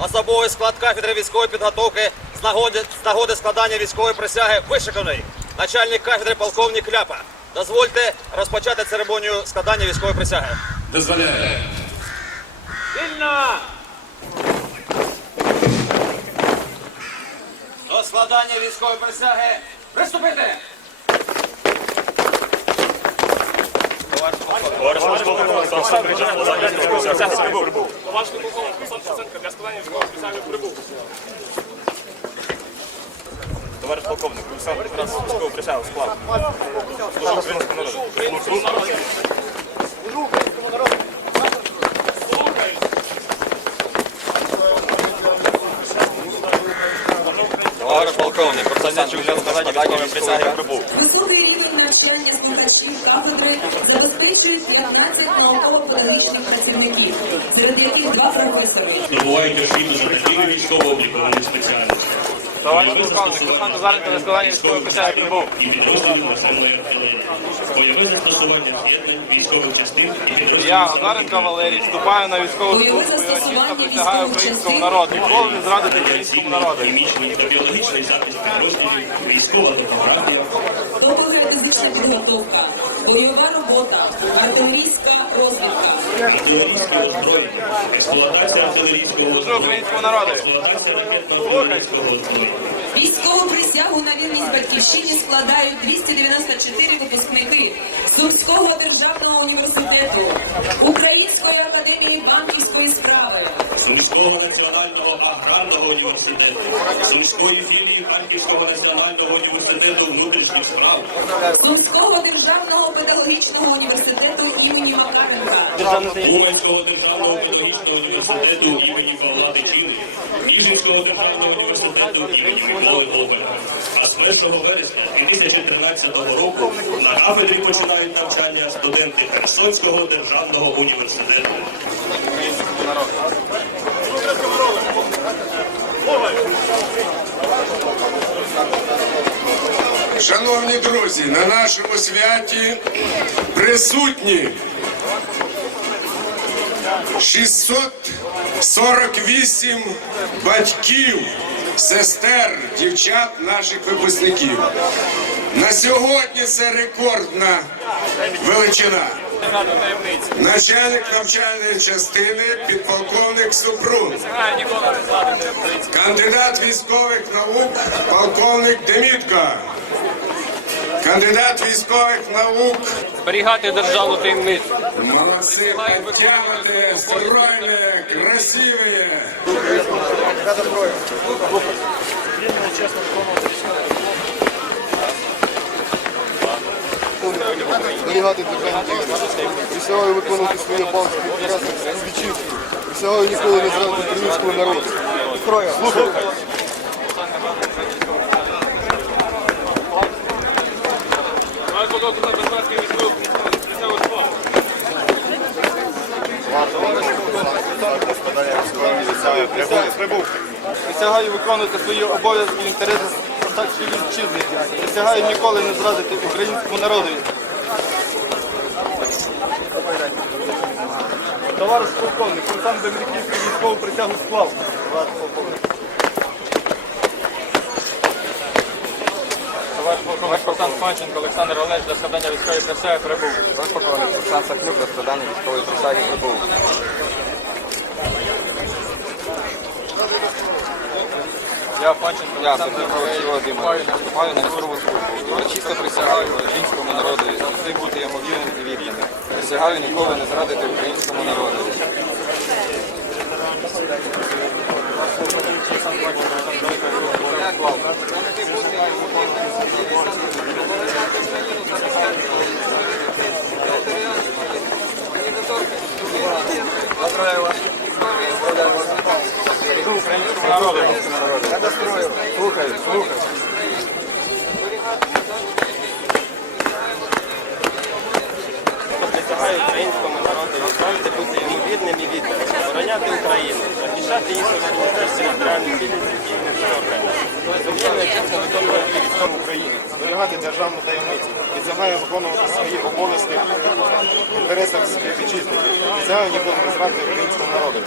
Особовий склад кафедри військової підготовки з нагоди, з нагоди складання військової присяги вишиканий. Начальник кафедри полковник Ляпа. Дозвольте розпочати церемонію складання військової присяги. Дозволяє. Вільно! До складання військової присяги приступити! Товариш полковник Олександр Шевченко для складання військової присяги прибув. Товариш полковник, Олександр Тарас військову присягу склав. Служу українському народу. Товариш полковник, Олександр для складання військової присяги прибув. Високий рівень навчання слухачів кафедри забезпечують 15 науково-педагогічних працівників, серед яких два професори. Здобувають освіту за такими військово-обліковими спеціальностями. Товариш полковник Олександр Заренко для складання військової присяги прибув. І. Бойове застосування військових частин і підрозділів. Я, Озаренко Валерій, вступаю на військову службу і очисто присягаю українському народу. Ніколи не зрадити українському народу. Хімічний та біологічний захист підрозділів, військова топографія, Доброгеодезична підготовка, бойова робота, артилерійська розвідка. артилерійське озброєння, експлуатація артилерійського. Військову присягу на вірність батьківщині складають 294 випускники Сумського державного університету, Української академії справи, Сумського національного аграрного університету, Сумської філії Харківського національного університету внутрішніх справ, Сумського державного педагогічного університету імені Макаренка, Уманського державного педагогічного університету імені Павла Тетіни, Ніжинського державного університету імені Миколи Голубенка. А з 1 вересня 2013 року на кафедрі починають навчання студенти Херсонського державного університету. Шановні друзі, на нашому святі присутні 648 батьків, сестер, дівчат наших випускників. На сьогодні це рекордна величина. Начальник навчальної частини підполковник Супрун. Кандидат військових наук, полковник Демітко. Кандидат військових наук, Зберігати державну таємницю. молодці, підтягнуті, стройні, красиві. зберігати державну таємницю. Присягаю виконувати свої обов'язки інтереси свідчити. Присягаю ніколи не зрадити українського народу. Слухай. Товариш полковник Олександр Заренко військову присягу склав. Присягаю виконувати свої обов'язки в інтересах старшої вітчизни. Присягаю ніколи не зрадити українському народу. Товариш полковник, Олександр Демриківський військову присягу склав. Товариш полковник Олександр Панченко, Олександр Олег для складання військової присяги прибув. Товариш полковник Олександр Сахнюк для складання військової присяги прибув. Я Панченко, Олександр Олексій Володимирович, на військову службу. Урочисто присягаю українському народу завжди бути йому вірним і вірним. Присягаю ніколи не зрадити українському народу. Служу українському народу. Я дострою. Слухаю, слухаю. Присягаю українському народу, завжди бути йому вірним і відданим, обороняти Україну, захищати на міністерстві матеріальної цінності і недоторкання. Зобов'язаний чесно виконувати військову України, зберігати державну таємницю, присягаю виконувати свої обов'язки в інтересах співвітчизників, присягаю ніколи не зрадити українському народу.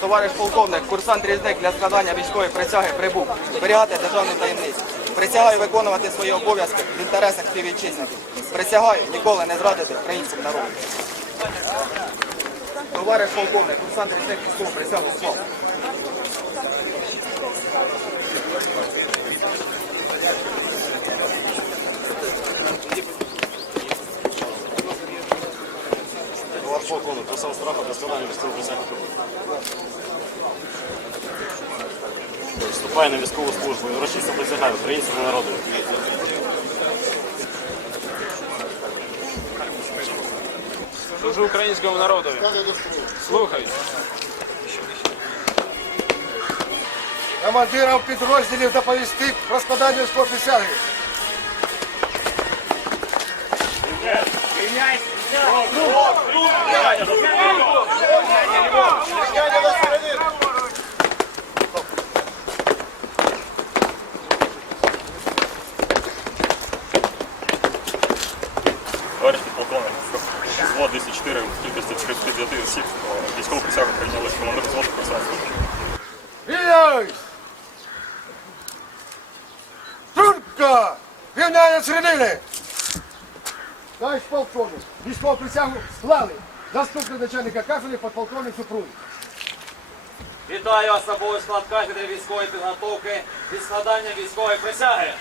Товариш полковник, курсант різник для складання військової присяги прибув. Зберігати державну таємницю. Присягаю виконувати свої обов'язки в інтересах співвітчизників. Присягаю ніколи не зрадити українському народу. Товариш полковник, курсант різник військову присягу склав. Товариш полковник, просив страху для складання військової присяги. Вступає на військову службу і урочисто присягаю українському народу. Служу українському народу. Слухай. Командирам підрозділів доповісти про складання військової присяги. Товариш Підполковник, взвод 204 в кількості 35 осіб військову присягу прийняли командир взводу курсантів. Вільняйсь! Турка! Рівняння середини! Товариш полковник, військову присягу склали. Заступник начальника кафедри, подполковник Супрун. Вітаю особовий склад кафедри військової підготовки зі складанням військової присяги.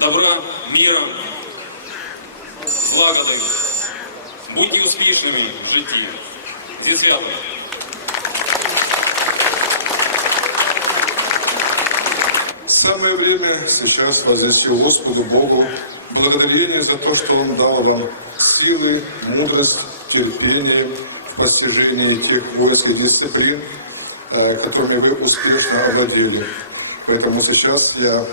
Добра, мира, злагоди. Будьте успішними в житті. Зі святом. Самое время сейчас вознести Господу Богу благодарение за то, что Он дал вам силы, мудрость, терпение в постижении тех войск и дисциплин, э, которыми вы успешно овладели. Поэтому сейчас я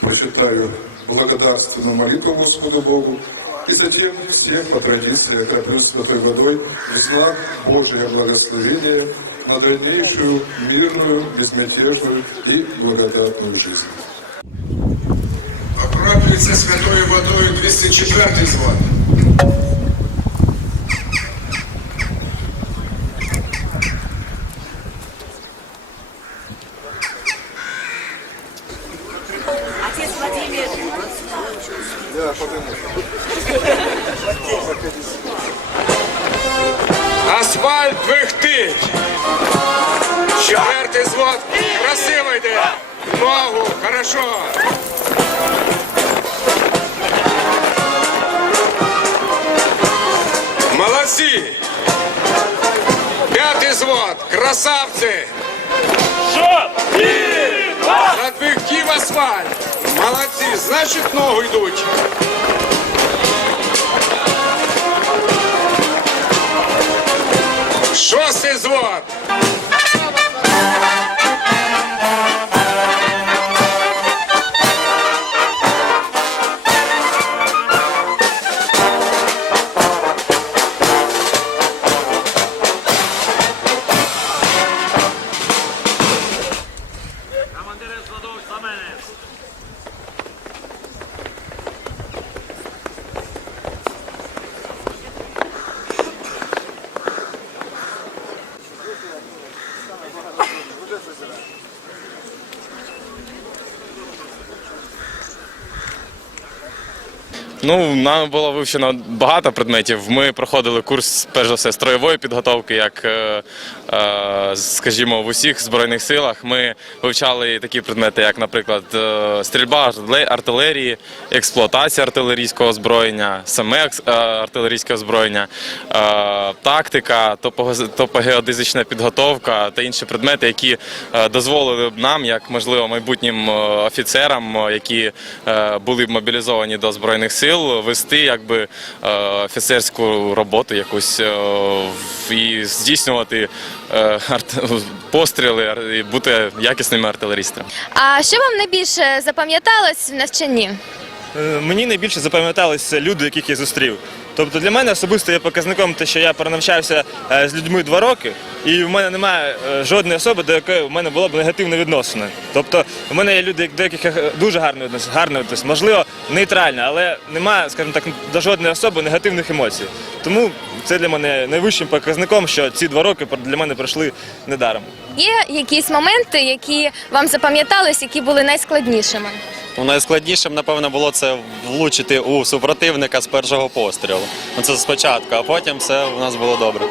прочитаю благодарственную молитву Господу Богу, и затем всех по традиции окроплю святой водой в знак Божия благословения на дальнейшую мирную, безмятежную и благодатную жизнь. Окроплится святой водой 204 звон. Хорошо. Молодці. П'ятий звод. Красавці. Задвигтів асфальт. Молодці. Значить, ногу йдуть. Шостий звод. Ну, нам було вивчено багато предметів. Ми проходили курс, перш за все, строєвої підготовки, як, е, е, скажімо, в усіх збройних силах. Ми вивчали такі предмети, як, наприклад, е, стрільба артилерії, експлуатація артилерійського озброєння, саме артилерійське озброєння, тактика, топогеодезична підготовка та інші предмети, які дозволили б нам, як можливо, майбутнім офіцерам, які були б мобілізовані до збройних сил, вести якби е, офіцерську роботу якусь е, і здійснювати е, постріли і бути якісними артилерістами. А що вам найбільше запам'яталось в навчанні? Мені найбільше запам'яталися люди, яких я зустрів. Тобто для мене особисто є показником те, що я перенавчався е, з людьми два роки, і в мене немає е, жодної особи, до якої в мене було б негативне відносини. Тобто в мене є люди, до яких я дуже гарно відносин, гарно відносин, можливо, нейтрально, але немає, скажімо так, до жодної особи негативних емоцій. Тому це для мене найвищим показником, що ці два роки для мене пройшли недаром. Є якісь моменти, які вам запам'ятались, які були найскладнішими? Ну, найскладнішим, напевно, було це влучити у супротивника з першого пострілу. Ну, Це спочатку, а потім все у нас було добре.